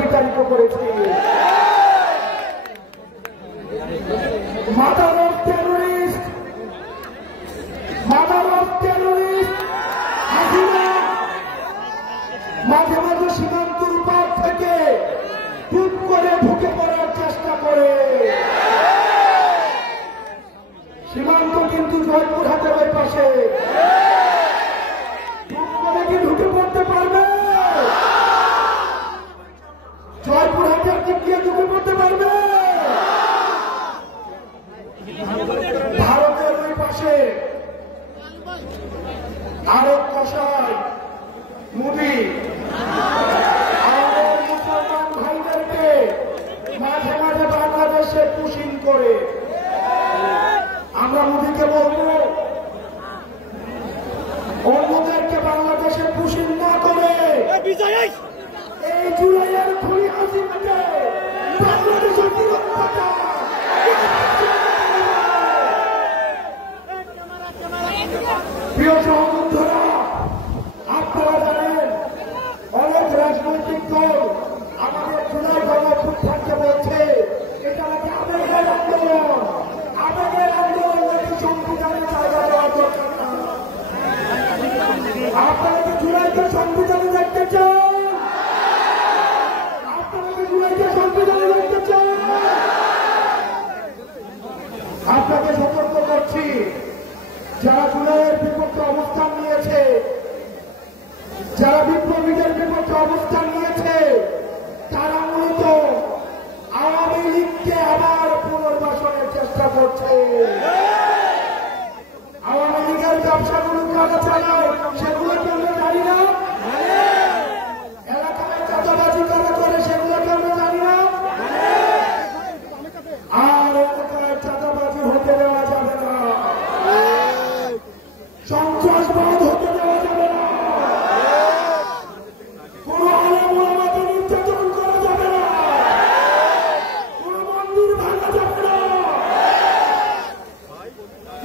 বিতাড়িত করেছে। Mother of terrorist, mother of terrorist Hasina মাঝে মাঝে সীমান্তের উপর থেকে টুপ করে ঢুকে পড়ার চেষ্টা করে। সীমান্ত কিন্তু জয়পুরহাটের ওই পাশে, টুপ করে কি ঢুকে পড়তে পারবে? জয়পুরহাটের দিক দিয়ে ঢুকে পড়তে পারবে? ভারতের ওই পাশে আরব কষাই মোদী আমাদের মুসলমান ভাইদেরকে মাঝে মাঝে বাংলাদেশে পুশিং করে। আমরা মোদীকে বলবো অন্যদেরকে বাংলাদেশে পুশিং না করে এই জুলাইয়ের খুনি হাসিনাকে বাংলাদেশে ফেরত পাঠান। প্রিয় সহযোদ্ধারা, আপনারা জানেন অনেক রাজনৈতিক দল আমাদের জুলাই গণঅভ্যুত্থানকে বলছে এটা নাকি আবেগের আন্দোলন, আবেগের আন্দোলন নাকি সংবিধানের জায়গা দেওয়ার দরকার না। আপনারা কি জুলাইকে সংবিধানে দেখতে চান? আপনারা কি জুলাইকে সংবিধানে দেখতে চান? আপনাকে সতর্ক করছি, যারা জুলাইয়ের বিপক্ষে অবস্থান নিয়েছে, যারা বিপ্লবীদের বিপক্ষে অবস্থান নিয়েছে, তারা মূলত আওয়ামী লীগকে আবার পুনর্বাসনের চেষ্টা করছে। আওয়ামী লীগের ব্যবসাগুলো কারা চালায় সেগুলোকে আমরা জানি না, এলাকায় চাঁদাবাজি কারা করে সেগুলোকে আমরা জানি না, আর এলাকায় চাঁদাবাজি হতে দেওয়া যাবে না, সন্ত্রাসবাদ হতে দেওয়া যাবে না, কোন আলেম ওলামাকে নির্যাতন করা যাবে না, কোন মন্দির ভাঙা যাবে না,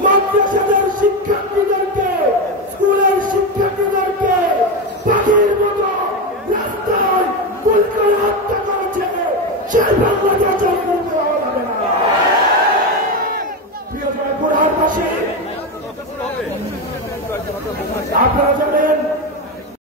মাদ্রাসাদের শিক্ষার্থীদেরকে, স্কুলের শিক্ষার্থীদেরকে পাখির মতো রাস্তায় গুলি করে হত্যা করেছে সেই বাংলা